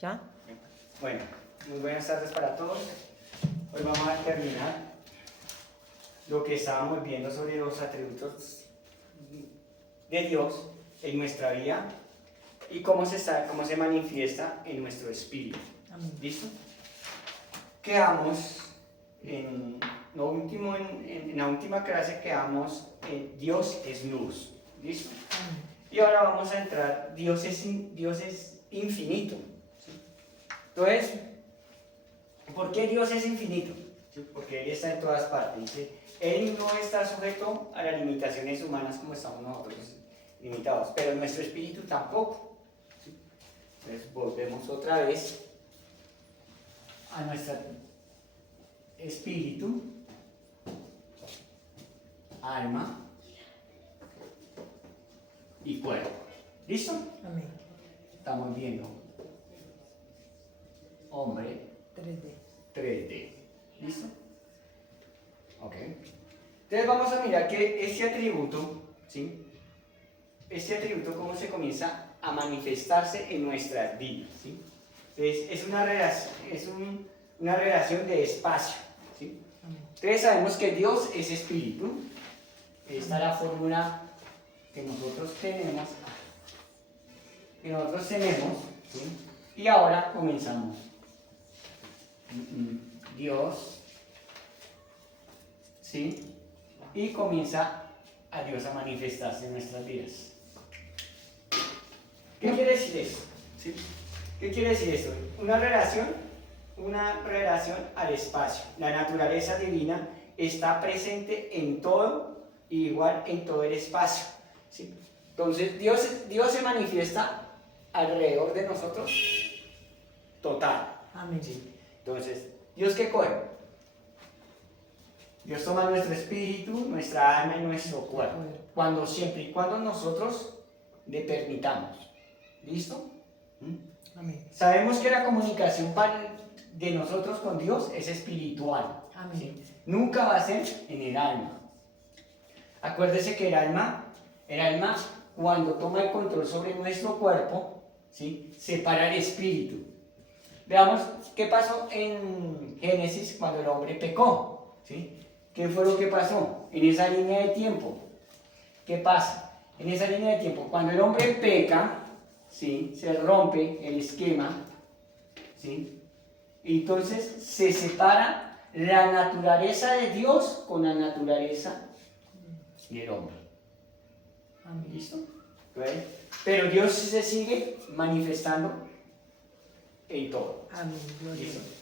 ¿Ya? Bueno, muy buenas tardes para todos. Hoy vamos a terminar lo que estábamos viendo sobre los atributos de Dios en nuestra vida y cómo se manifiesta en nuestro espíritu. Amén. ¿Listo? Quedamos en la última clase quedamos en Dios es luz. ¿Listo? Amén. Y ahora vamos a entrar, Dios es infinito. ¿Sí? Entonces, ¿por qué Dios es infinito? ¿Sí? Porque Él está en todas partes. Dice, Él no está sujeto a las limitaciones humanas como estamos nosotros limitados, pero nuestro espíritu tampoco. ¿Sí? Entonces volvemos otra vez a nuestro espíritu, alma y cuerpo. ¿Listo? Amén. Estamos viendo hombre 3D. 3D. ¿Listo? Ok. Entonces vamos a mirar que este atributo, ¿sí? Este atributo cómo se comienza a manifestarse en nuestras vidas, ¿sí? Entonces es una relación de espacio, ¿sí? Amén. Entonces sabemos que Dios es espíritu. Esta es la fórmula que nosotros tenemos, ¿sí? Y ahora comenzamos. Dios, ¿sí? Y comienza a Dios a manifestarse en nuestras vidas. ¿Qué quiere decir eso? ¿Sí? ¿Qué quiere decir esto? Una relación al espacio. La naturaleza divina está presente en todo, igual en todo el espacio. ¿Sí? Entonces Dios se manifiesta alrededor de nosotros total. Amén. ¿Sí? Entonces, ¿Dios qué coge? Dios toma nuestro espíritu, nuestra alma y nuestro cuerpo. Siempre y cuando nosotros le permitamos. ¿Listo? Amén. Sabemos que la comunicación de nosotros con Dios es espiritual. Amén. ¿Sí? Nunca va a ser en el alma. Acuérdese que el alma, cuando toma el control sobre nuestro cuerpo, ¿sí? Separa el espíritu. Veamos qué pasó en Génesis cuando el hombre pecó. ¿Sí? ¿Qué fue lo que pasó en esa línea de tiempo? ¿Qué pasa? En esa línea de tiempo, cuando el hombre peca, ¿sí? Se rompe el esquema, ¿sí? Y entonces se separa la naturaleza de Dios con la naturaleza del hombre. Amén. ¿Listo? ¿Okay? Pero Dios se sigue manifestando en todo. Amén. Gloria a ¿Listo? Dios.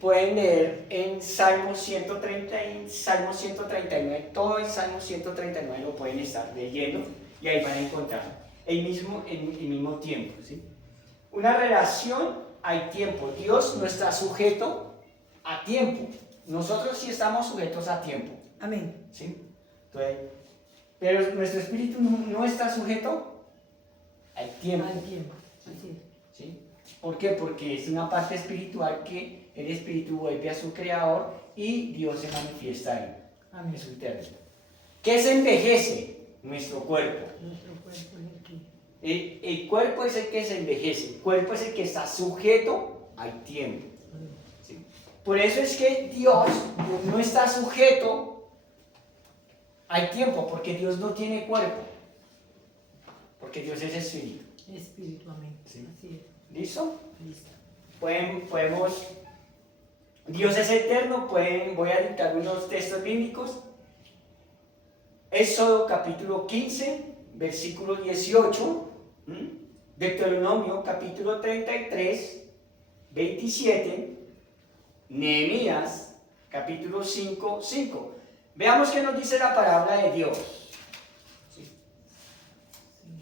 Pueden leer en Salmo 139, todo el Salmo 139 lo pueden estar leyendo y ahí van a encontrar el mismo tiempo. ¿Sí? Una relación al tiempo. Dios no está sujeto a tiempo. Nosotros sí estamos sujetos a tiempo. Amén. ¿Sí? Entonces, pero nuestro espíritu no está sujeto al tiempo. Al tiempo. Así es. ¿Sí? ¿Por qué? Porque es una parte espiritual que el espíritu vuelve a su creador y Dios se manifiesta ahí. Amén. Es su término. ¿Qué se envejece? Nuestro cuerpo. Nuestro cuerpo es el que. El cuerpo es el que se envejece. El cuerpo es el que está sujeto al tiempo. ¿Sí? Por eso es que Dios no está sujeto al tiempo, porque Dios no tiene cuerpo. Porque Dios es espíritu. Espíritu. Amén. Sí. Así es. ¿Listo? Listo. Dios es eterno, voy a dictar unos textos bíblicos. Éxodo capítulo 15, versículo 18. Deuteronomio capítulo 33, 27. Nehemías capítulo 5, 5. Veamos qué nos dice la palabra de Dios. ¿Sí?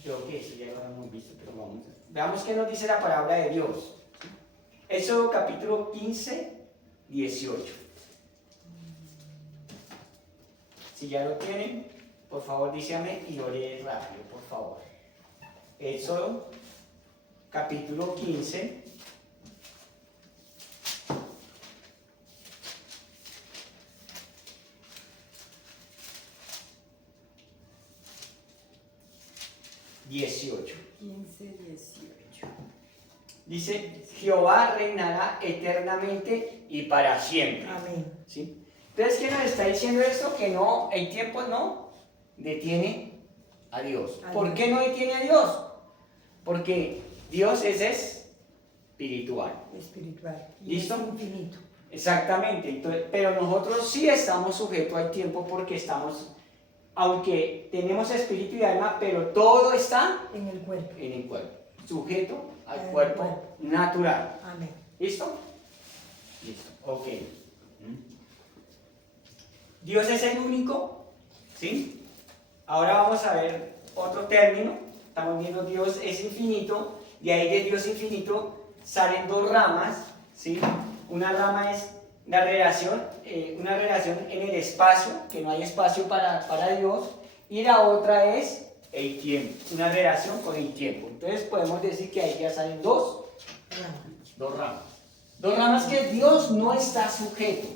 Creo que sí, ya lo hemos visto, pero vamos a ver. Veamos qué nos dice la palabra de Dios. Éxodo capítulo 15, 18. Si ya lo tienen, por favor dígame y lo lee rápido, por favor. Éxodo capítulo 15, 18. 15, 18. Dice, Jehová reinará eternamente y para siempre. Amén. ¿Sí? Entonces, ¿qué nos está diciendo esto? Que no, el tiempo no detiene a Dios. ¿Por qué no detiene a Dios? Porque Dios es espiritual. Espiritual. Y ¿Listo? es infinito. Exactamente. Entonces, pero nosotros sí estamos sujetos al tiempo porque estamos, aunque tenemos espíritu y alma, pero todo está En el cuerpo. en el cuerpo, sujeto al Al cuerpo cuerpo. natural. Amén. ¿Listo? Listo. Ok. Dios es el único, ¿sí? Ahora vamos a ver otro término. Estamos viendo Dios es infinito. De ahí de Dios infinito salen dos ramas, ¿sí? Una rama es la relación, una relación en el espacio, que no hay espacio para Dios. Y la otra es el tiempo, una relación con el tiempo. Entonces podemos decir que ahí ya salen dos ramas. Dos ramas que Dios no está sujeto.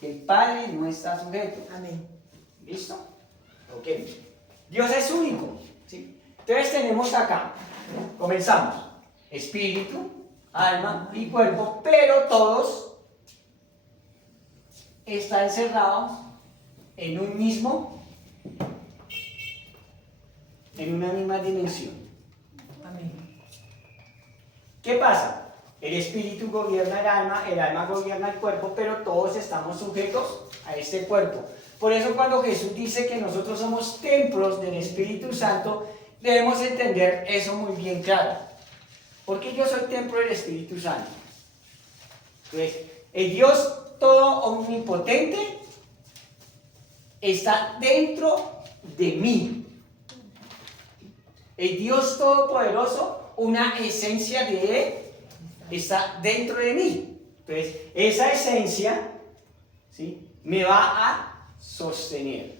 Que el Padre no está sujeto. Amén. ¿Listo? Ok. Dios es único. ¿Sí? Entonces tenemos acá, comenzamos, espíritu, alma y cuerpo, pero todos están encerrados en un mismo, en una misma dimensión. Amén. ¿Qué pasa? El espíritu gobierna el alma gobierna el cuerpo, pero todos estamos sujetos a este cuerpo. Por eso cuando Jesús dice que nosotros somos templos del Espíritu Santo, debemos entender eso muy bien claro. Porque yo soy templo del Espíritu Santo. Entonces, el Dios todo omnipotente está dentro de mí. El Dios todopoderoso, una esencia de Él, está dentro de mí. Entonces, esa esencia, ¿sí?, me va a sostener.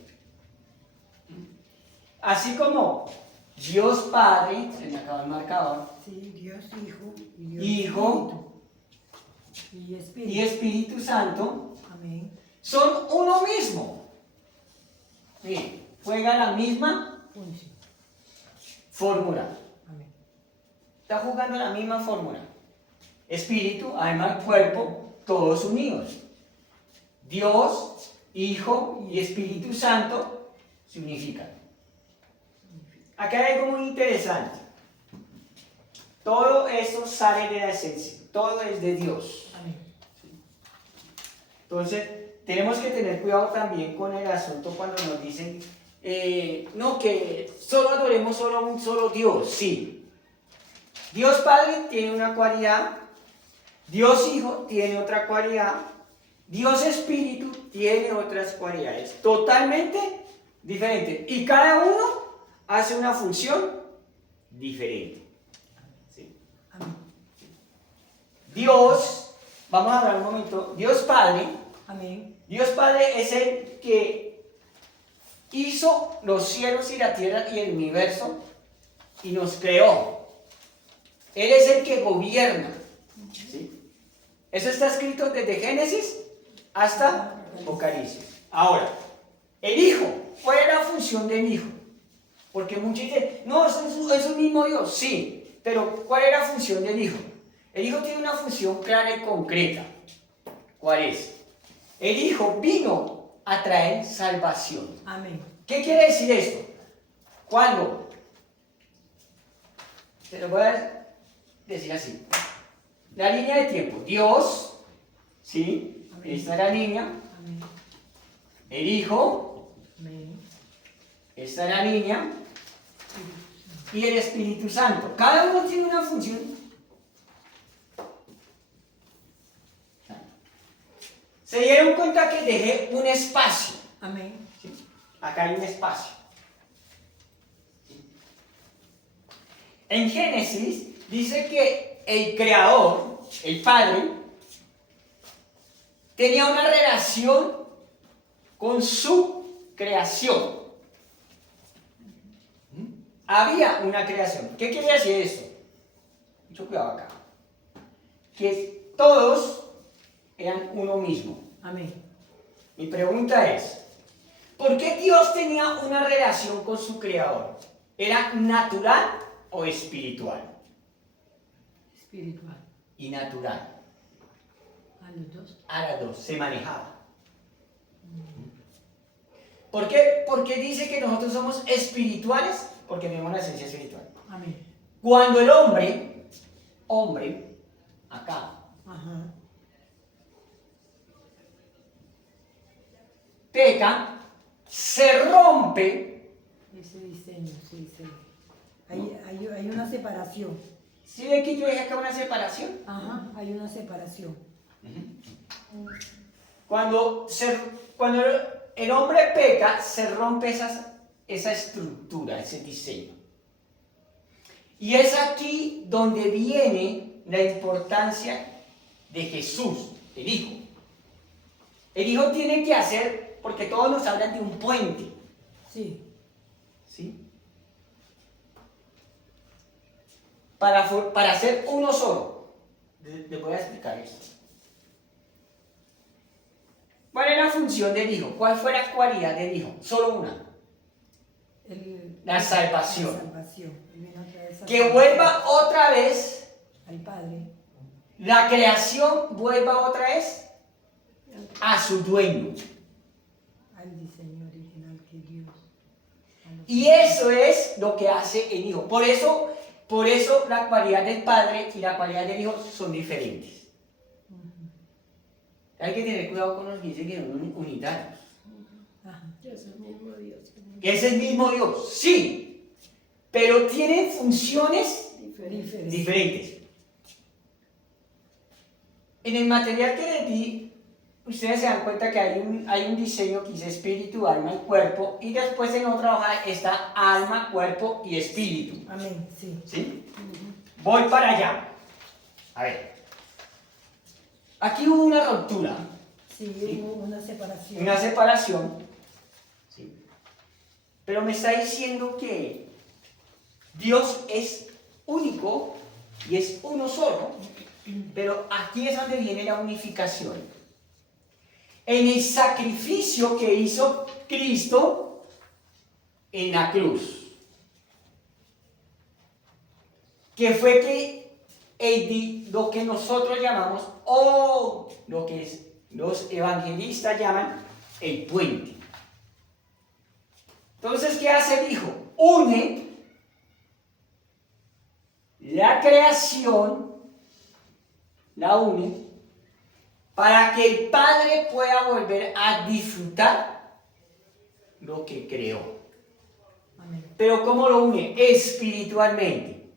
Así como Dios Padre, se me acaba el marcador, Sí, Dios Hijo. Y Dios Hijo Espíritu. Y Espíritu. y Espíritu Santo Amén. son uno mismo. Miren, juega la misma Función. fórmula. Amén. Está jugando la misma fórmula. Espíritu, alma, cuerpo, todos unidos. Dios, Hijo y Espíritu Santo se unifican. Acá hay algo muy interesante. Todo esto sale de la esencia. Todo es de Dios. Amén. Entonces, tenemos que tener cuidado también con el asunto cuando nos dicen, no, que solo adoremos solo a un solo Dios. Sí. Dios Padre tiene una cualidad, Dios Hijo tiene otra cualidad, Dios Espíritu tiene otras cualidades totalmente diferentes. Y cada uno hace una función diferente. ¿Sí? Amén. Dios, vamos a hablar un momento, Dios Padre. Amén. Dios Padre es el que hizo los cielos y la tierra y el universo y nos creó. Él es el que gobierna. ¿Sí? Eso está escrito desde Génesis hasta Apocalipsis. Ahora, el Hijo, ¿cuál es la función del Hijo? Porque muchos dicen, no, es un mismo Dios. Sí, pero ¿cuál es la función del Hijo? El Hijo tiene una función clara y concreta. ¿Cuál es? El Hijo vino a traer salvación. Amén. ¿Qué quiere decir esto? Cuando, se lo voy a decir así, la línea de tiempo, Dios, ¿sí? Amén. Esta es la línea, Amén. el Hijo, Amén. esta es la línea, y el Espíritu Santo. Cada uno tiene una función. Se dieron cuenta que dejé un espacio. Amén. ¿Sí? Acá hay un espacio. ¿Sí? En Génesis dice que el Creador, el Padre, tenía una relación con su creación. Había una creación. ¿Qué quiere decir esto? Mucho cuidado acá. Que todos eran uno mismo. Amén. Mi pregunta es, ¿por qué Dios tenía una relación con su creador? ¿Era natural o espiritual Espiritual. y natural. A los dos. A las dos se manejaba. ¿Por qué? Porque dice que nosotros somos espirituales, porque tenemos la esencia espiritual. Amén. Cuando el hombre, acá, Ajá. peca, se rompe. Ese diseño, sí, sí. Hay una separación. ¿Sí ven que yo dije acá una separación? Ajá, hay una separación. Cuando el hombre peca, se rompe esa estructura, ese diseño. Y es aquí donde viene la importancia de Jesús, el Hijo. El Hijo tiene que hacer, porque todos nos hablan de un puente. Sí. ¿Sí? Para ser uno solo. Les voy a explicar esto. ¿Cuál es la función del Hijo? ¿Cuál fue la cualidad del Hijo? Solo una. La salvación. La salvación. Él vino a traer esa Que salvación vuelva otra vez, al Padre. la creación vuelva otra vez a su dueño. Al diseño original que Dios. Y eso es lo que hace el Hijo. Por eso la cualidad del Padre y la cualidad del Hijo son diferentes. Hay que tener cuidado con los que dicen que son unitarios. Ajá. Que es el mismo Dios. Que es el mismo Dios, sí, pero tienen funciones Diferente. diferentes. En el material que les di, ustedes se dan cuenta que hay un diseño que dice espíritu, alma y cuerpo, y después en otra hoja está alma, cuerpo y espíritu. Amén, sí. ¿Sí? Voy para allá. A ver. Aquí hubo una ruptura, Sí, hubo una separación. una separación, ¿sí? Pero me está diciendo que Dios es único y es uno solo, pero aquí es donde viene la unificación. En el sacrificio que hizo Cristo en la cruz, que fue lo que nosotros llamamos, o lo que los evangelistas llaman el puente. Entonces, ¿qué hace el Hijo? Une la creación, la une, para que el Padre pueda volver a disfrutar lo que creó. Amén. Pero ¿cómo lo une? Espiritualmente.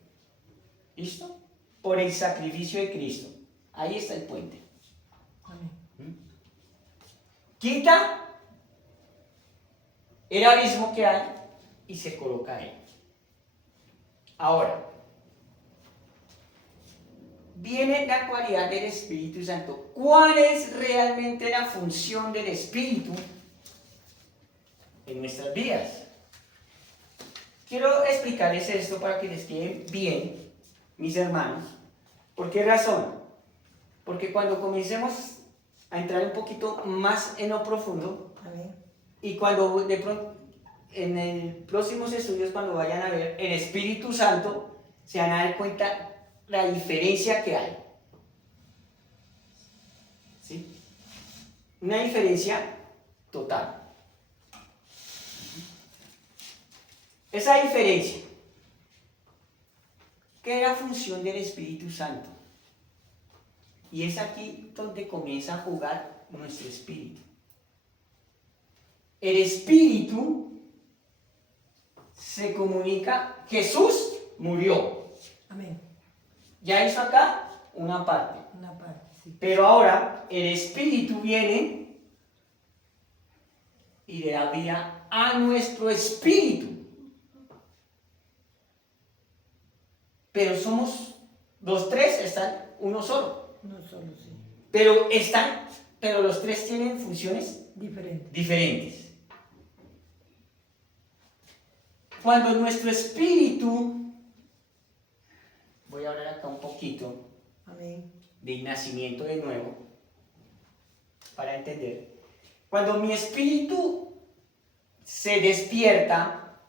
¿Listo? Por el sacrificio de Cristo. Ahí está el puente. Amén. Quita el abismo que hay y se coloca ahí. Ahora, viene la cualidad del Espíritu Santo. ¿Cuál es realmente la función del Espíritu en nuestras vidas? Quiero explicarles esto para que les quede bien, mis hermanos. ¿Por qué razón? Porque cuando comencemos a entrar un poquito más en lo profundo, Amén. y cuando de pronto, en el próximos estudios, cuando vayan a ver el Espíritu Santo, se van a dar cuenta la diferencia que hay. ¿Sí? Una diferencia total. Esa diferencia, ¿qué es la función del Espíritu Santo? Y es aquí donde comienza a jugar nuestro espíritu. El espíritu se comunica, Jesús murió. Amén. Ya hizo acá una parte. Una parte, sí. Pero ahora el espíritu viene y le da vida a nuestro espíritu. Pero somos, los tres están uno solo. No solo, sí. Pero los tres tienen funciones Diferente. diferentes. Cuando nuestro espíritu, voy a hablar acá un poquito Amén. de nacimiento de nuevo, para entender. Cuando mi espíritu se despierta,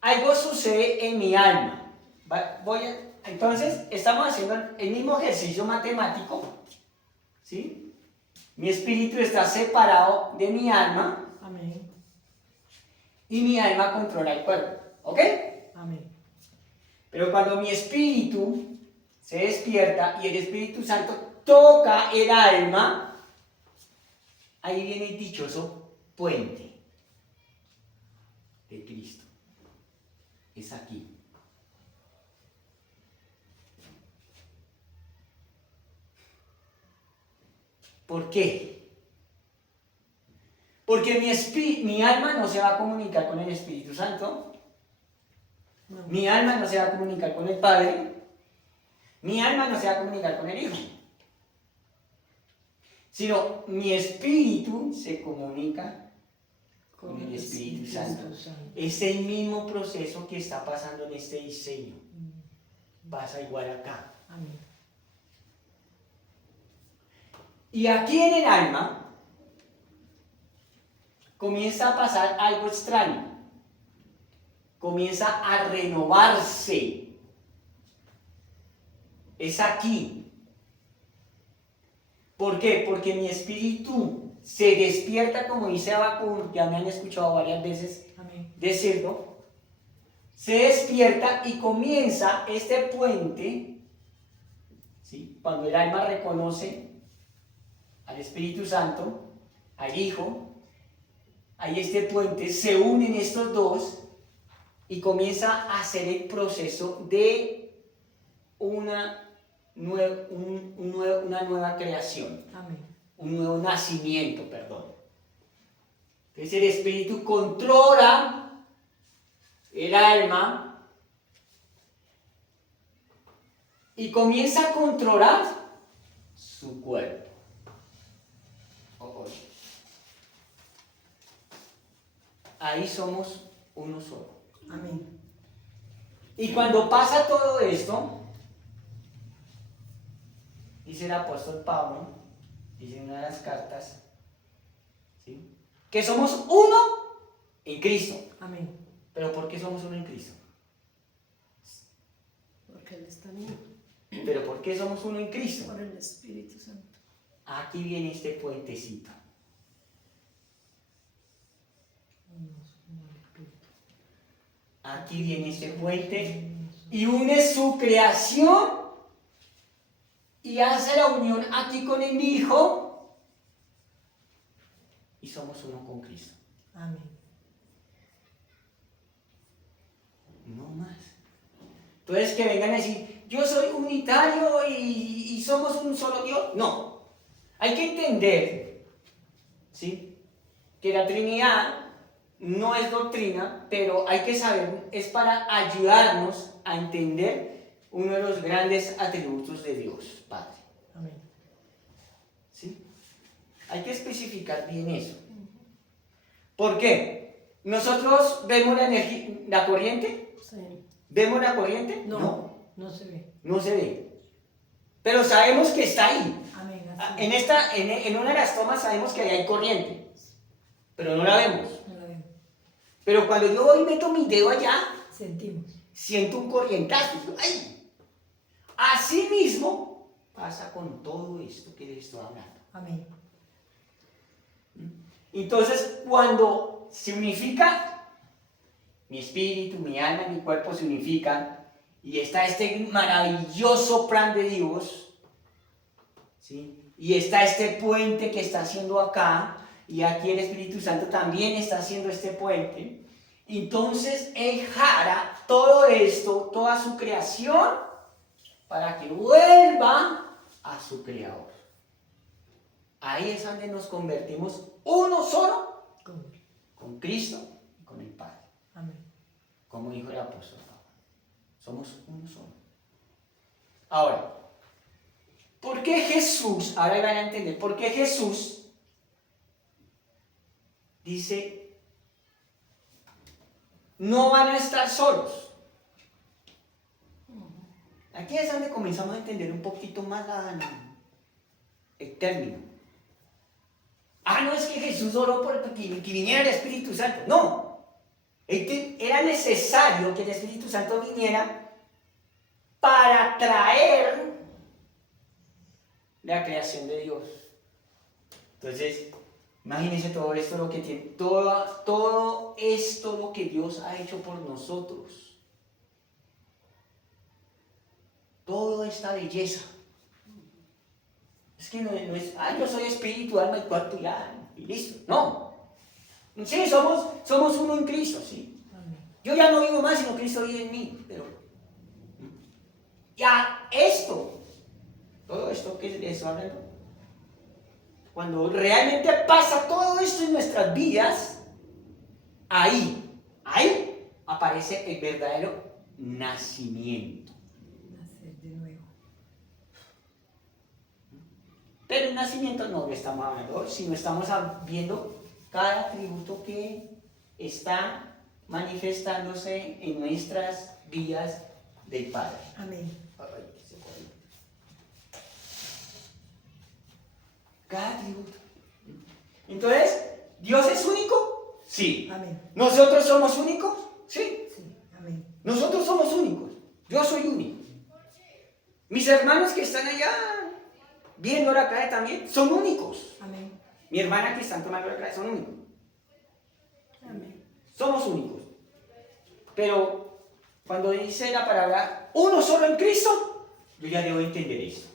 algo sucede en mi alma. Entonces, estamos haciendo el mismo ejercicio matemático, ¿sí? Mi espíritu está separado de mi alma Amén. y mi alma controla el cuerpo, ¿ok? Amén. Pero cuando mi espíritu se despierta y el Espíritu Santo toca el alma, ahí viene el dichoso puente de Cristo. Es aquí. ¿Por qué? Porque mi alma no se va a comunicar con el Espíritu Santo, No. mi alma no se va a comunicar con el Padre, mi alma no se va a comunicar con el Hijo, sino mi espíritu se comunica con el Espíritu Santo. Es el mismo proceso que está pasando en este diseño. Pasa igual acá. Amén. Y aquí en el alma comienza a pasar algo extraño. Comienza a renovarse. Es aquí. ¿Por qué? Porque mi espíritu se despierta, como dice Habacuc, ya me han escuchado varias veces Amén. decirlo. Se despierta y comienza este puente, ¿sí? Cuando el alma reconoce al Espíritu Santo, al Hijo, hay este puente, se unen estos dos y comienza a hacer el proceso de una nueva creación, Amén. un nuevo nacimiento, perdón. Entonces el Espíritu controla el alma y comienza a controlar su cuerpo. Ahí somos uno solo. Amén. Y cuando pasa todo esto, dice el apóstol Pablo, dice en una de las cartas, ¿sí?, que somos uno en Cristo. Amén. ¿Pero por qué somos uno en Cristo? Porque Él está en mí, ¿Pero por qué somos uno en Cristo? por el Espíritu Santo. Aquí viene este puentecito. Aquí viene este puente y une su creación y hace la unión aquí con el Hijo y somos uno con Cristo. Amén. No más. Entonces que vengan a decir, yo soy unitario y somos un solo Dios. No. Hay que entender, ¿sí?, que la Trinidad no es doctrina, pero hay que saber, es para ayudarnos a entender uno de los grandes atributos de Dios, Padre. Amén. ¿Sí? Hay que especificar bien eso. ¿Por qué? ¿Nosotros vemos la energía, la corriente? Sí. ¿Vemos la corriente? No, no se ve. No se ve. Pero sabemos que está ahí. Amén. Así. En una de las tomas sabemos que ahí hay corriente, pero no la vemos. No la vemos. Pero cuando yo voy y meto mi dedo allá, Sentimos. siento un corrientazo. ¡Ay! Así mismo pasa con todo esto que les estoy hablando. Amén. Entonces, cuando se unifica, mi espíritu, mi alma y mi cuerpo se unifican, y está este maravilloso plan de Dios, ¿sí?, y está este puente que está haciendo acá, y aquí el Espíritu Santo también está haciendo este puente. Entonces Él jala todo esto, toda su creación, para que vuelva a su Creador. Ahí es donde nos convertimos uno solo con Cristo y con el Padre. Amén. Como dijo el apóstol Pablo, somos uno solo. Ahora, ¿por qué Jesús, ahora van a entender, por qué Jesús dice, no van a estar solos? Aquí es donde comenzamos a entender un poquito más el término. No es que Jesús oró por que viniera el Espíritu Santo. No. Era necesario que el Espíritu Santo viniera para traer la creación de Dios. Entonces, imagínense todo esto lo que tiene, todo esto lo que Dios ha hecho por nosotros. Toda esta belleza. Es que no es, yo soy espíritu, alma y cuerpo y listo. No. Sí, somos uno en Cristo, sí. Amén. Yo ya no vivo más, sino Cristo vive en mí. Pero ya todo esto que les estoy hablando, cuando realmente pasa todo esto en nuestras vidas, ahí aparece el verdadero nacimiento. Nacer de nuevo. Pero el nacimiento no lo estamos hablando, sino estamos viendo cada atributo que está manifestándose en nuestras vidas del Padre. Amén. Cada atributo. Entonces, ¿Dios es único? Sí. Amén. ¿Nosotros somos únicos? Sí. Sí. Amén. Nosotros somos únicos. Yo soy único. Mis hermanos que están allá viendo la clase también son únicos. Amén. Mi hermana que están tomando la clase son únicos. Amén. Somos únicos. Pero cuando dice la palabra uno solo en Cristo, yo ya debo entender esto.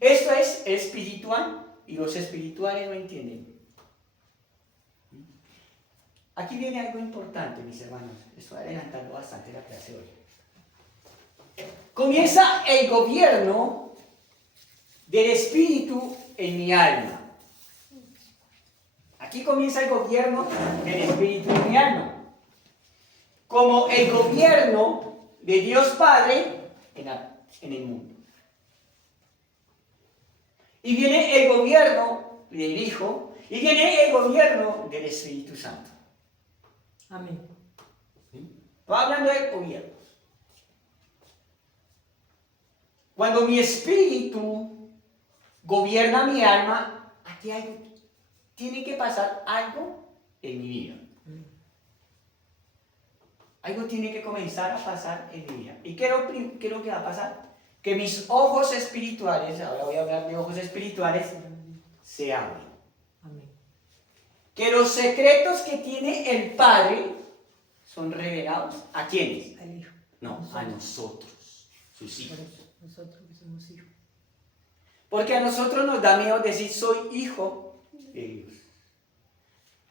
Esto es espiritual y los espirituales no entienden. Aquí viene algo importante, mis hermanos. Estoy adelantando bastante la clase hoy. Comienza el gobierno del Espíritu en mi alma. Aquí comienza el gobierno del Espíritu en mi alma. Como el gobierno de Dios Padre en el mundo. Y viene el gobierno del Hijo y viene el gobierno del Espíritu Santo. Amén. Estoy hablando de gobiernos. Cuando mi espíritu gobierna mi alma, aquí tiene que pasar algo en mi vida. Algo tiene que comenzar a pasar en mi vida. ¿Y qué es lo que va a pasar? Que mis ojos espirituales, ahora voy a hablar de ojos espirituales, se abren. Amén. Que los secretos que tiene el Padre son revelados ¿a quiénes? Al Hijo. No, a nosotros, sus Por hijos. eso, nosotros que somos hijos. Porque a nosotros nos da miedo decir soy hijo de Dios.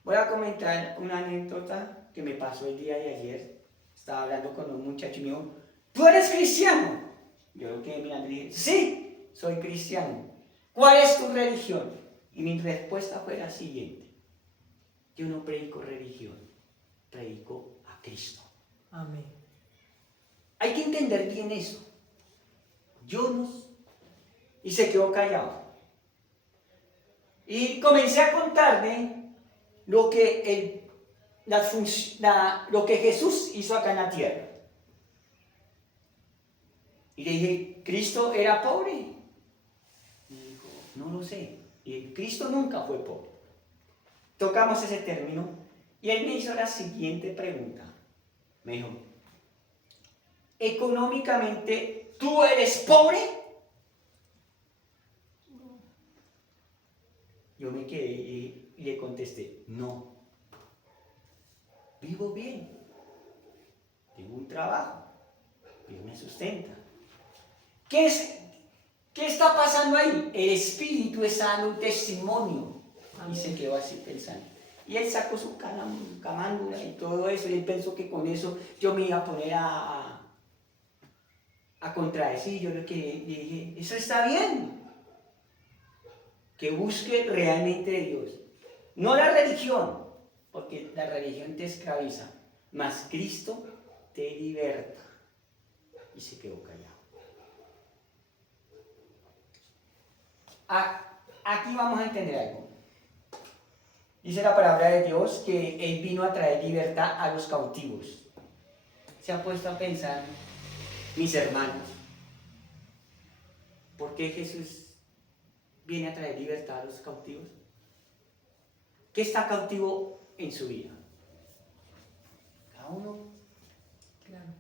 Voy a comentar una anécdota que me pasó el día de ayer. Estaba hablando con un muchacho y me dijo, ¿tú eres cristiano? Yo lo quedé mirando y dije, sí, soy cristiano. ¿Cuál es tu religión? Y mi respuesta fue la siguiente. Yo no predico religión, predico a Cristo. Amén. Hay que entender bien eso. Y se quedó callado. Y comencé a contarle lo que, lo que Jesús hizo acá en la tierra. Y le dije, ¿Cristo era pobre? Y me dijo, no lo sé. Y dije, Cristo nunca fue pobre. Tocamos ese término y él me hizo la siguiente pregunta. Me dijo, ¿económicamente tú eres pobre? Yo me quedé y le contesté, no. Vivo bien. Tengo un trabajo. Dios me sustenta. ¿Qué está pasando ahí? El Espíritu está dando un testimonio. Amén. Y se quedó así pensando. Y él sacó su camándula y todo eso. Y él pensó que con eso yo me iba a poner a contradecir. Yo le dije, eso está bien. Que busque realmente de Dios. No la religión, porque la religión te esclaviza. Mas Cristo te liberta. Y se quedó callado. Aquí vamos a entender algo. Dice la palabra de Dios que Él vino a traer libertad a los cautivos. ¿Se ha puesto a pensar, mis hermanos, por qué Jesús viene a traer libertad a los cautivos? ¿Qué está cautivo en su vida? Cada uno. Claro.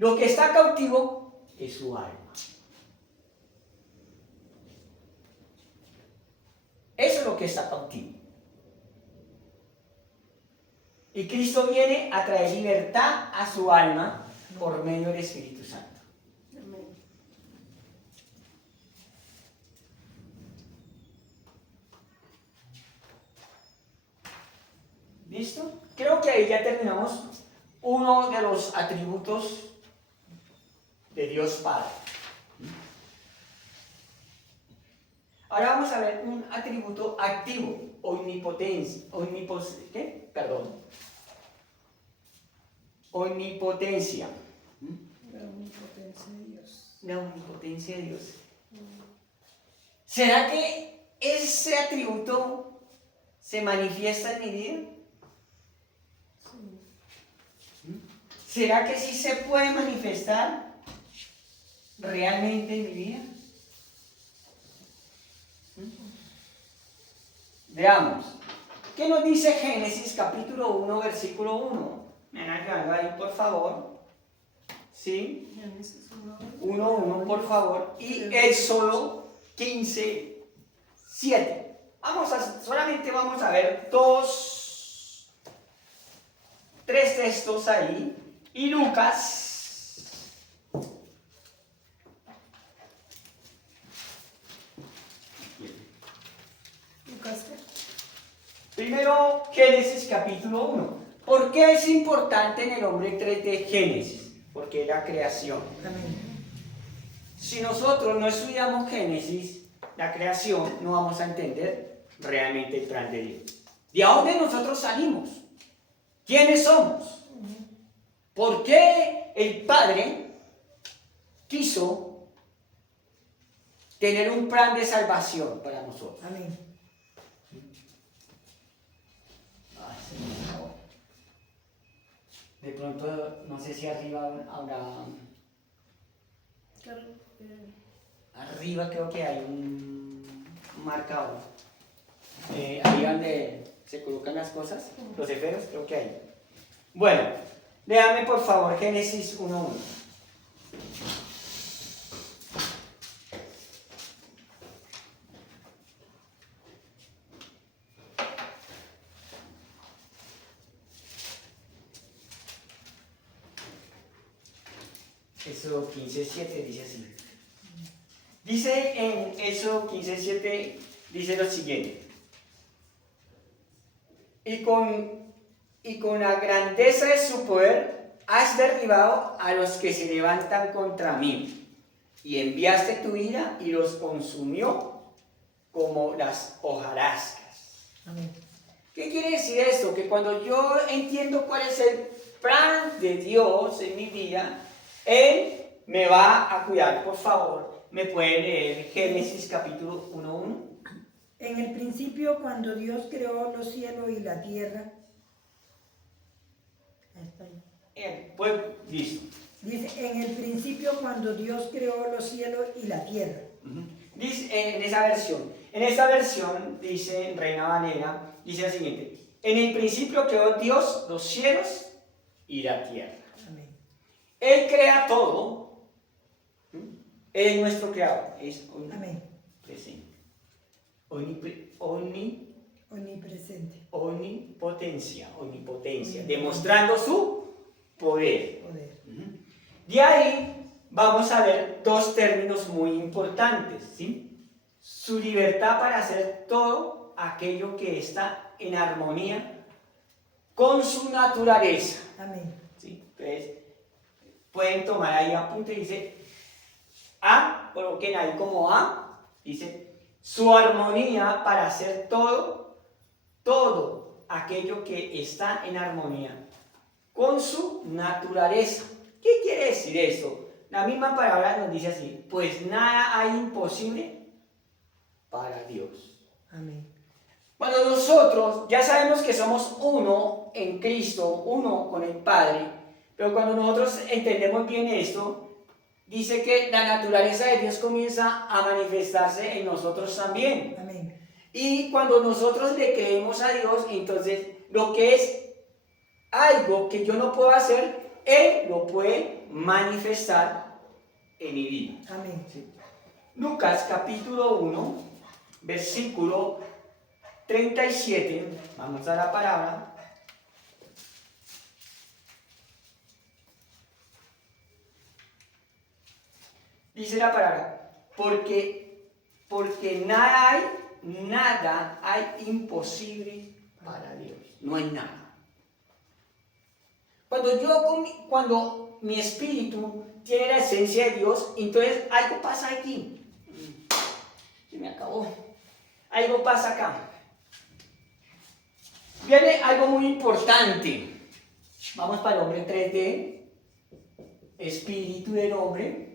Lo que está cautivo es su alma. Eso es lo que está cautivo. Y Cristo viene a traer libertad a su alma por medio del Espíritu Santo. Amén. ¿Listo? Creo que ahí ya terminamos uno de los atributos de Dios Padre. Ahora vamos a ver un atributo activo, omnipotencia, omnipotencia. La omnipotencia de Dios. La omnipotencia de Dios. ¿Será que ese atributo se manifiesta en mi vida? Sí. ¿Será que sí se puede manifestar realmente en mi vida? Veamos. ¿Qué nos dice Génesis capítulo 1, versículo 1? ¿Me van ayudando ahí, por favor? ¿Sí? Génesis 1:1, por favor. Y Éxodo 15:7. Solamente vamos a ver tres textos ahí. Y Lucas. Lucas, ¿qué? Primero, Génesis capítulo 1. ¿Por qué es importante en el hombre 3 de Génesis? Porque es la creación. Amén. Si nosotros no estudiamos Génesis, la creación, no vamos a entender realmente el plan de Dios. ¿De dónde nosotros salimos? ¿Quiénes somos? ¿Por qué el Padre quiso tener un plan de salvación para nosotros? Amén. De pronto, no sé si arriba habrá... Claro, Arriba creo que hay un marcador. Ahí donde se colocan las cosas, los esferos, creo que hay. Bueno, léame por favor Génesis 1:1. Éxodo 15:7 dice así. Dice en Éxodo 15:7, dice lo siguiente. Y con la grandeza de su poder has derribado a los que se levantan contra mí. Y enviaste tu ira y los consumió como las hojarascas. Amén. ¿Qué quiere decir esto? Que cuando yo entiendo cuál es el plan de Dios en mi vida, Él me va a cuidar. Por favor, ¿me puede leer Génesis capítulo 1:1? En el principio, cuando Dios creó los cielos y la tierra. Ahí está ahí. Pues listo. Dice, en el principio, cuando Dios creó los cielos y la tierra. Dice en esa versión, dice en Reina Valera, dice lo siguiente: en el principio creó Dios los cielos y la tierra. Amén. Él crea todo. Él es nuestro creador. Es Amén. omnipresente. Omnipresente. Omnipotencia, demostrando su poder. Poder. De ahí vamos a ver dos términos muy importantes, ¿sí? Su libertad para hacer todo aquello que está en armonía con su naturaleza. Amén. ¿Sí? Entonces, pueden tomar ahí apunte, dice A, coloquen ahí como A, dice su armonía para hacer todo aquello que está en armonía con su naturaleza. ¿Qué quiere decir esto? La misma palabra nos dice así: pues nada hay imposible para Dios. Amén. Cuando nosotros ya sabemos que somos uno en Cristo, uno con el Padre, pero cuando nosotros entendemos bien esto, dice que la naturaleza de Dios comienza a manifestarse en nosotros también. Amén. Y cuando nosotros le creemos a Dios, entonces lo que es algo que yo no puedo hacer, Él lo puede manifestar en mi vida. Amén. Lucas capítulo 1, versículo 37, vamos a la palabra. Dice la palabra, porque nada hay imposible para Dios. No hay nada. Cuando mi espíritu tiene la esencia de Dios, entonces algo pasa aquí. Se me acabó. Algo pasa acá. Viene algo muy importante. Vamos para el hombre 3D. Espíritu del hombre,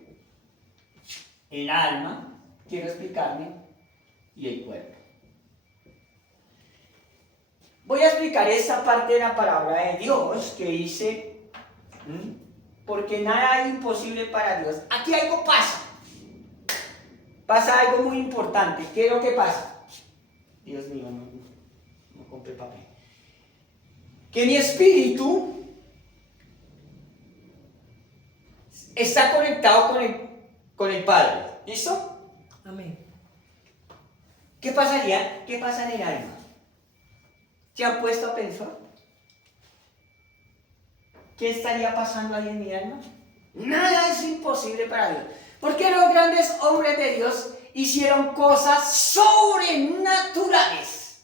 el alma, quiero explicarme, y el cuerpo. Voy a explicar esta parte de la palabra de Dios que dice, porque nada es imposible para Dios. Aquí algo pasa. Pasa algo muy importante. ¿Qué es lo que pasa? Dios mío, no compré papel. Que mi espíritu está conectado con el Padre. ¿Listo? Amén. ¿Qué pasaría? ¿Qué pasa en el alma? ¿Se han puesto a pensar? ¿Qué estaría pasando ahí en mi alma? Nada es imposible para Dios. Porque los grandes hombres de Dios hicieron cosas sobrenaturales.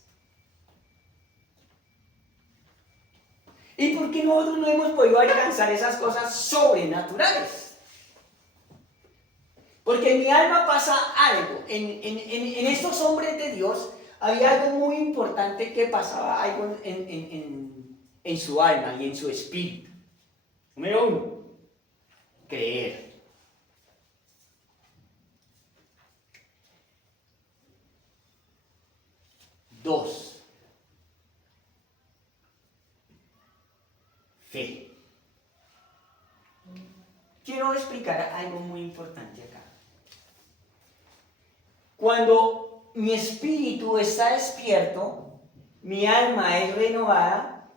¿Y por qué nosotros no hemos podido alcanzar esas cosas sobrenaturales? Porque en mi alma pasa algo. En estos hombres de Dios había algo muy importante que pasaba algo en su alma y en su espíritu. Número 1, creer. Dos, fe. Quiero explicar algo muy importante acá. Cuando mi espíritu está despierto, mi alma es renovada,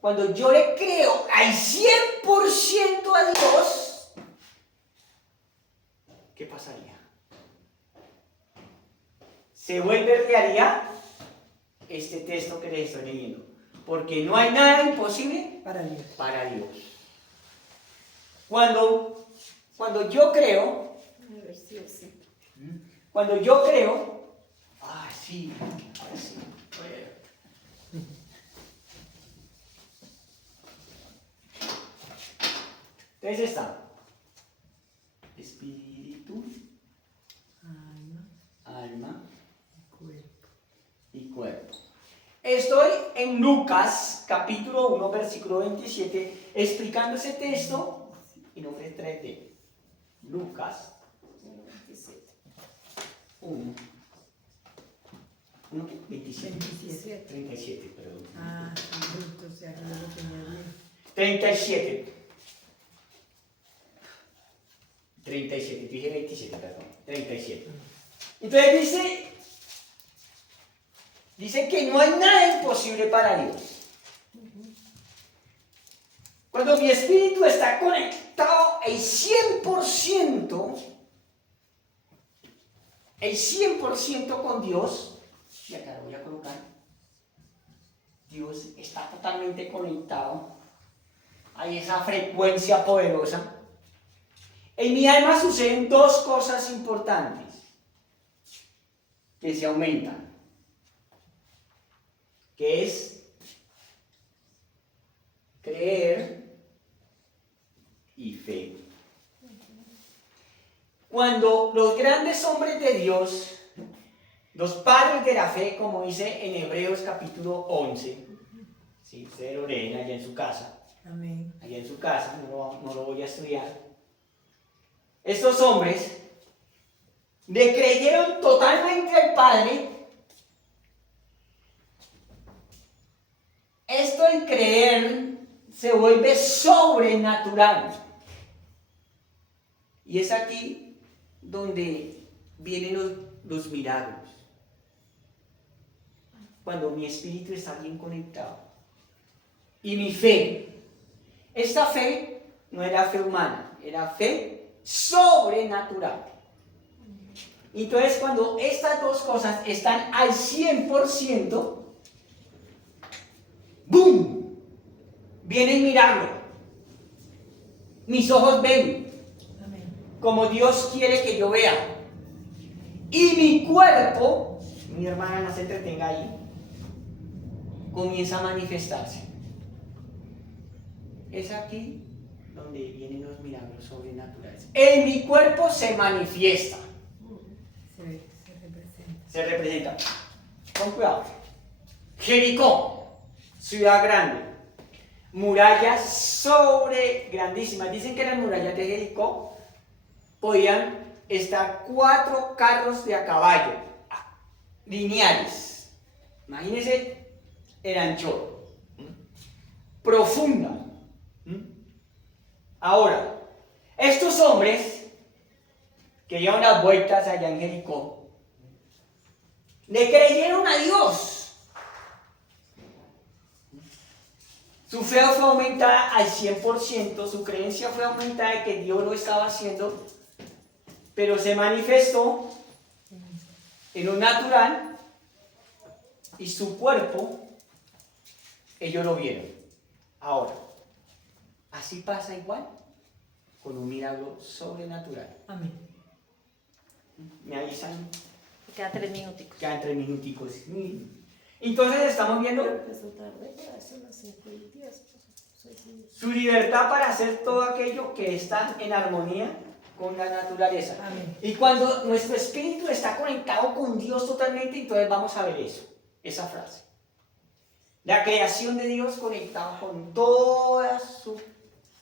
cuando yo le creo al 100% a Dios, ¿qué pasaría? Se vuelve realidad este texto que les estoy leyendo. Porque no hay nada imposible Para Dios. para Dios. Cuando yo creo, cuando yo creo, sí, ahora sí. Entonces está espíritu, alma Cuerpo. y cuerpo. Estoy en Lucas capítulo 1 versículo 27 explicando ese texto y no fue 3D. Lucas 1 27 37, perdón. Justo, o sea, que no lo tenía bien. 37. 37, dije 27, perdón. 37. Entonces dice que no hay nada imposible para Dios. Cuando mi espíritu está conectado el 100% con Dios, y acá lo voy a colocar, Dios está totalmente conectado a esa frecuencia poderosa. En mi alma suceden dos cosas importantes que se aumentan, que es creer y fe. Cuando los grandes hombres de Dios, los padres de la fe, como dice en Hebreos capítulo 11, ¿sí? Ustedes lo leen allá en su casa, Amén. allá en su casa, no lo voy a estudiar. Estos hombres le creyeron totalmente al Padre. Esto en creer se vuelve sobrenatural. Y es aquí donde vienen los milagros. Cuando mi espíritu está bien conectado. Y mi fe. Esta fe no era fe humana, era fe sobrenatural. Entonces, cuando estas dos cosas están al 100%, ¡boom! Viene el milagro. Mis ojos ven Amén. como Dios quiere que yo vea. Y mi cuerpo, mi hermana no se entretenga ahí, comienza a manifestarse. Es aquí donde vienen los milagros sobrenaturales. En mi cuerpo se manifiesta. Se representa. Se representa. Con cuidado. Jericó, ciudad grande. Murallas sobre grandísimas. Dicen que las murallas de Jericó podían estar 4 carros de a caballo, lineales. Imagínense el ancho. Profunda. Ahora, estos hombres que llevan las vueltas allá en Jericó, le creyeron a Dios. Su fe fue aumentada al 100%, su creencia fue aumentada de que Dios lo estaba haciendo, pero se manifestó en lo natural y su cuerpo, ellos lo vieron. Ahora, así pasa igual con un milagro sobrenatural. Amén. Me avisan. Queda 3 minuticos. Quedan 3 minuticos. Entonces estamos viendo Empezó tarde, ya son las 5:10. su libertad para hacer todo aquello que está en armonía con la naturaleza. Amén. Y cuando nuestro espíritu está conectado con Dios totalmente, entonces vamos a ver eso, esa frase. La creación de Dios conectada con toda su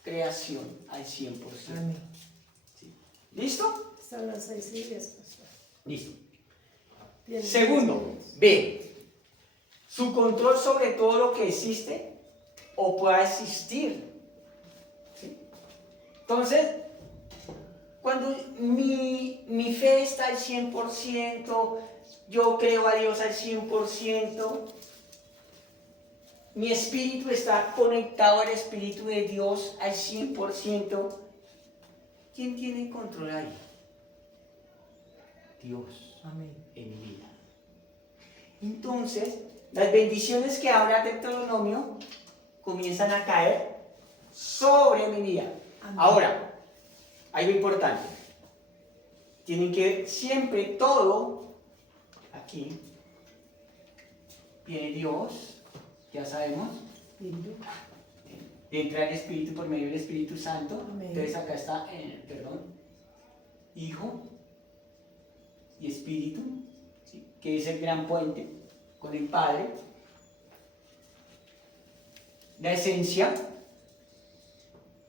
creación al 100%. Amén. ¿Sí? ¿Listo? Son las 6:10, pastor. Listo. Tiene Segundo, 10 minutos. B. Su control sobre todo lo que existe o pueda existir. ¿Sí? Entonces, cuando mi fe está al 100%, yo creo a Dios al 100%, mi espíritu está conectado al Espíritu de Dios al 100%, ¿quién tiene control ahí? Dios Amén. en mi vida. Entonces, las bendiciones que habla Deuteronomio comienzan a caer sobre mi vida. Amén. Ahora, algo importante. Tienen que siempre todo, aquí, viene Dios, ya sabemos, Espíritu. entra el Espíritu por medio del Espíritu Santo. Amén. Entonces acá está, Hijo y Espíritu, ¿sí? Que es el gran puente con el Padre. La esencia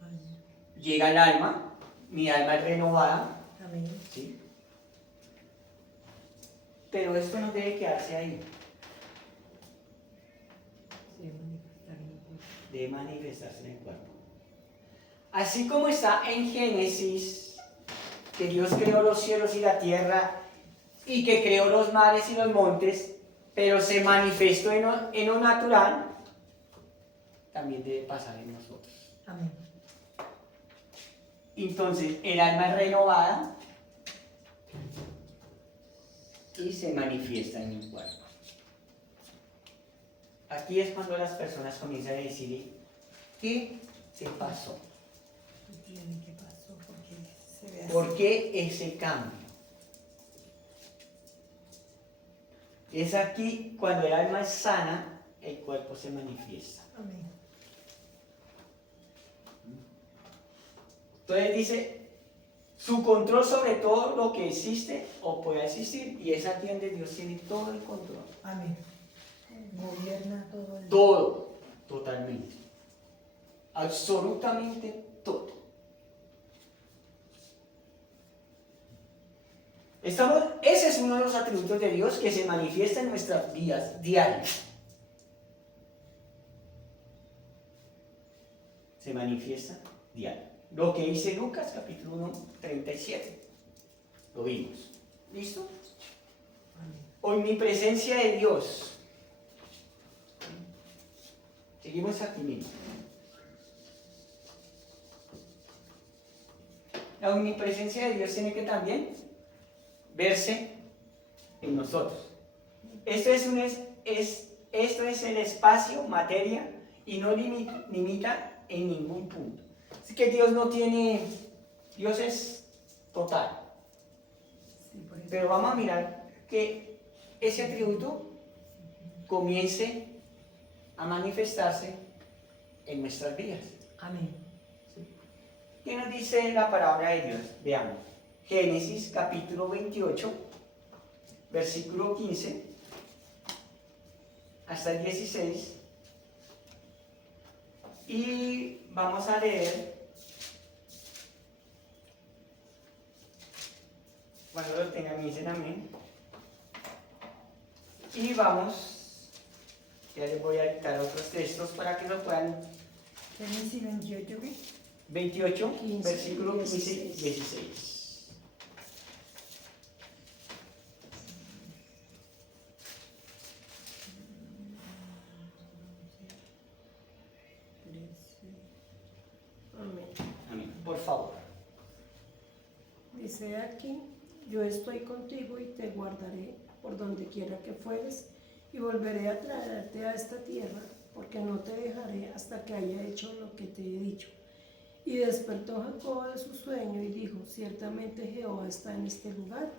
Amén. llega al alma, mi alma es renovada, Amén. ¿sí? Pero esto no debe quedarse ahí, Se manifestar en el cuerpo. debe manifestarse en el cuerpo. Así como está en Génesis, que Dios creó los cielos y la tierra y que creó los mares y los montes, pero se manifestó en lo natural, también debe pasar en nosotros. Amén. Entonces, el alma es renovada y se manifiesta en el cuerpo. Aquí es cuando las personas comienzan a decir, ¿qué se pasó? ¿Qué pasó? Porque se ve así. ¿Por qué ese cambio? Es aquí cuando el alma es sana, el cuerpo se manifiesta. Amén. Entonces dice, su control sobre todo lo que existe o pueda existir, y es aquí donde Dios tiene todo el control. Amén. Gobierna todo el Todo, totalmente. Absolutamente todo. Ese es uno de los atributos de Dios que se manifiesta en nuestras vidas diarias. Se manifiesta diario. Lo que dice Lucas capítulo 1, 37. Lo vimos. ¿Listo? Amén. Omnipresencia de Dios. Seguimos aquí mismo. la omnipresencia de Dios tiene que también verse en nosotros. Esto es el espacio, materia, y no limita en ningún punto. Así que Dios es total. Sí, por eso. Pero vamos a mirar que ese atributo comience a manifestarse en nuestras vidas. Amén. ¿Qué nos dice la palabra de Dios? Veamos. Génesis capítulo 28, versículo 15 hasta el 16. Y vamos a leer, cuando lo tengan, me dicen amén. Y vamos, ya les voy a dictar otros textos para que lo puedan. Génesis 28, ¿qué? 28, 15, versículo 15 y 16. 16. Amén. Amén. Por favor. Dice aquí, yo estoy contigo y te guardaré por donde quiera que fueres y volveré a traerte a esta tierra porque no te dejaré hasta que haya hecho lo que te he dicho. Y despertó Jacob de su sueño y dijo, ciertamente Jehová está en este lugar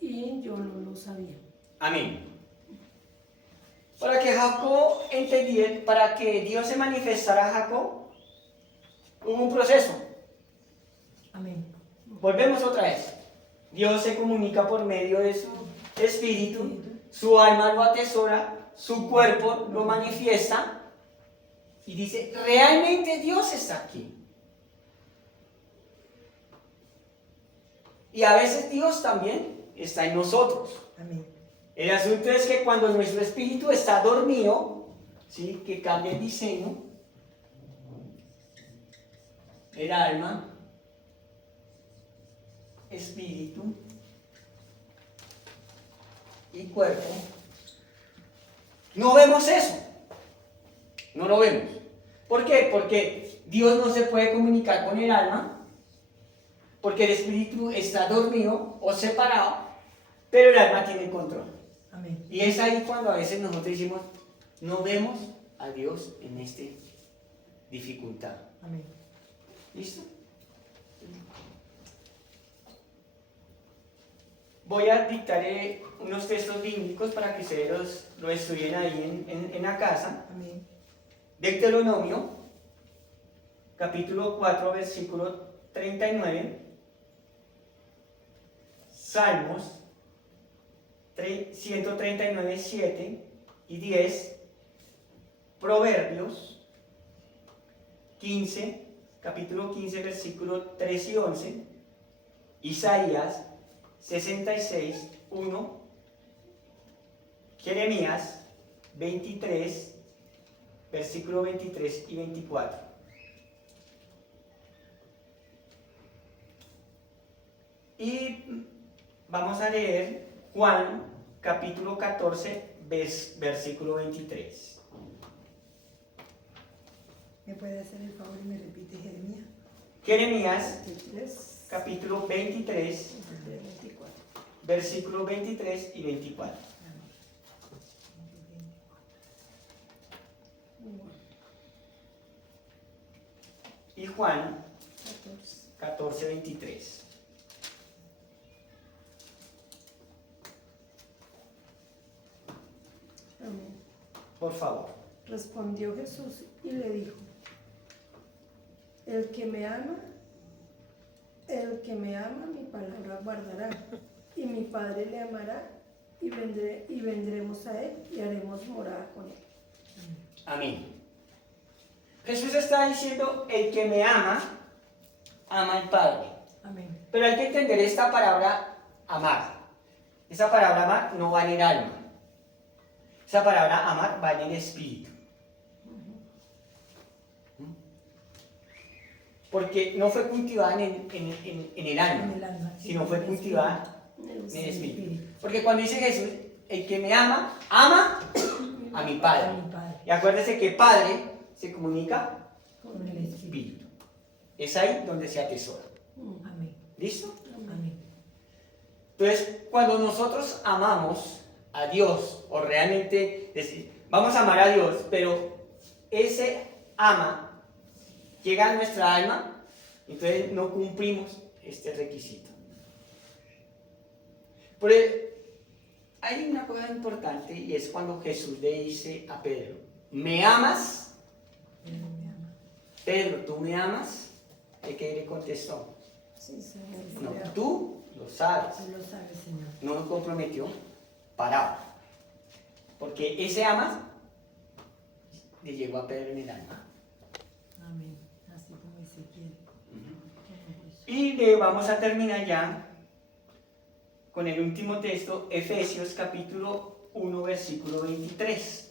y yo no lo sabía. Amén. Para que Jacob entendiera, para que Dios se manifestara a Jacob, hubo un proceso. Amén. Volvemos otra vez. Dios se comunica por medio de su espíritu, su alma lo atesora, su cuerpo lo manifiesta y dice, realmente Dios está aquí. Y a veces Dios también está en nosotros. Amén. El asunto es que cuando nuestro espíritu está dormido, ¿sí? Que cambia el diseño, el alma, espíritu y cuerpo, no vemos eso. No lo vemos. ¿Por qué? Porque Dios no se puede comunicar con el alma, porque el espíritu está dormido o separado, pero el alma tiene control. Amén. Y es ahí cuando a veces nosotros decimos, no vemos a Dios en esta dificultad. Amén. ¿Listo? Voy a dictarle unos textos bíblicos para que ustedes lo estudien ahí en la casa. Amén. Deuteronomio, capítulo 4, versículo 39. Salmos 139, 7 y 10. Proverbios 15, capítulo 15, versículo 3 y 11. Isaías 66, 1. Jeremías 23, versículo 23 y 24. Y vamos a leer Juan capítulo 14, versículo 23. ¿Me puede hacer el favor y me repite Jeremías? Jeremías 23, capítulo 23, 24. versículo 23 y 24. Y Juan 14, 23. Amén. Por favor. Respondió Jesús y le dijo, el que me ama, mi palabra guardará, y mi Padre le amará, y vendremos a él y haremos morada con él. Amén. Jesús está diciendo, el que me ama, ama al Padre. Amén. Pero hay que entender esta palabra amar. Esa palabra amar no va en el alma. Esa palabra amar va en el espíritu. Porque no fue cultivada en el alma, En el alma, sí, sino fue en el cultivada En el en el espíritu. espíritu. Porque cuando dice Jesús, el que me ama, ama a mi Padre. A mi Padre. Y acuérdese que Padre se comunica Con el con el Espíritu. espíritu. Es ahí donde se atesora. Mm. Amén. ¿Listo? Amén. Entonces, cuando nosotros amamos a Dios, o realmente vamos a amar a Dios, pero ese ama llega a nuestra alma, entonces no cumplimos este requisito. Pero hay una cosa importante y es cuando Jesús le dice a Pedro, ¿me amas? Él me ama. Pedro, ¿tú me amas? ¿El que le contestó? Sí, Señor. No, te amo. tú lo sabes. Tú lo sabes, Señor. No lo comprometió, parado. Porque ese amas le llegó a Pedro en el alma. Amén. Así como Ezequiel. Y le vamos a terminar ya con el último texto, Efesios capítulo 1, versículo 23.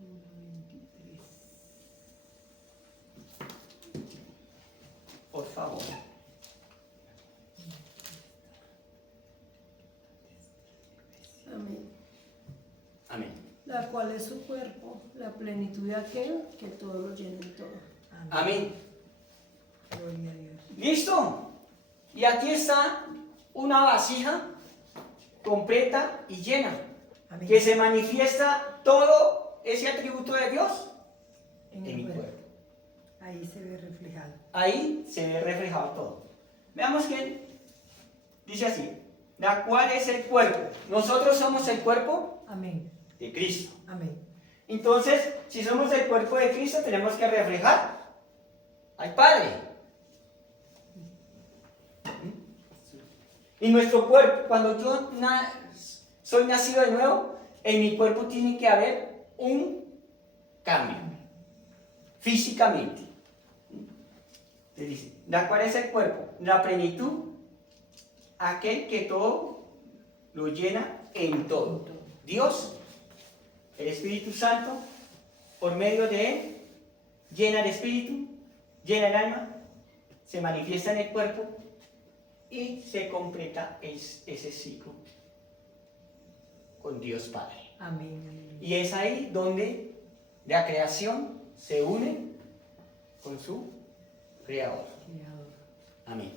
1:23. Por favor. Amén. Amén. La cual es su cuerpo, la plenitud de aquel que todo lo llena en todo. Amén. Gloria a Dios. ¿Listo? Y aquí está una vasija completa y llena, Amén. que se manifiesta todo ese atributo de Dios En en el mi cuerpo. cuerpo. Ahí se ve reflejado. Ahí se ve reflejado todo. Veamos que dice así, la cual es el cuerpo. Nosotros somos el cuerpo Amén. de Cristo. Amén. Entonces, si somos el cuerpo de Cristo, tenemos que reflejar al Padre. Y nuestro cuerpo, cuando yo soy nacido de nuevo, en mi cuerpo tiene que haber un cambio, físicamente. Se dice, la cual es el cuerpo, la plenitud, aquel que todo lo llena en todo. Dios, el Espíritu Santo, por medio de él, llena el espíritu, llena el alma, se manifiesta en el cuerpo y se completa ese ciclo con Dios Padre. Amén. Y es ahí donde la creación se une con su creador. Creador. Amén.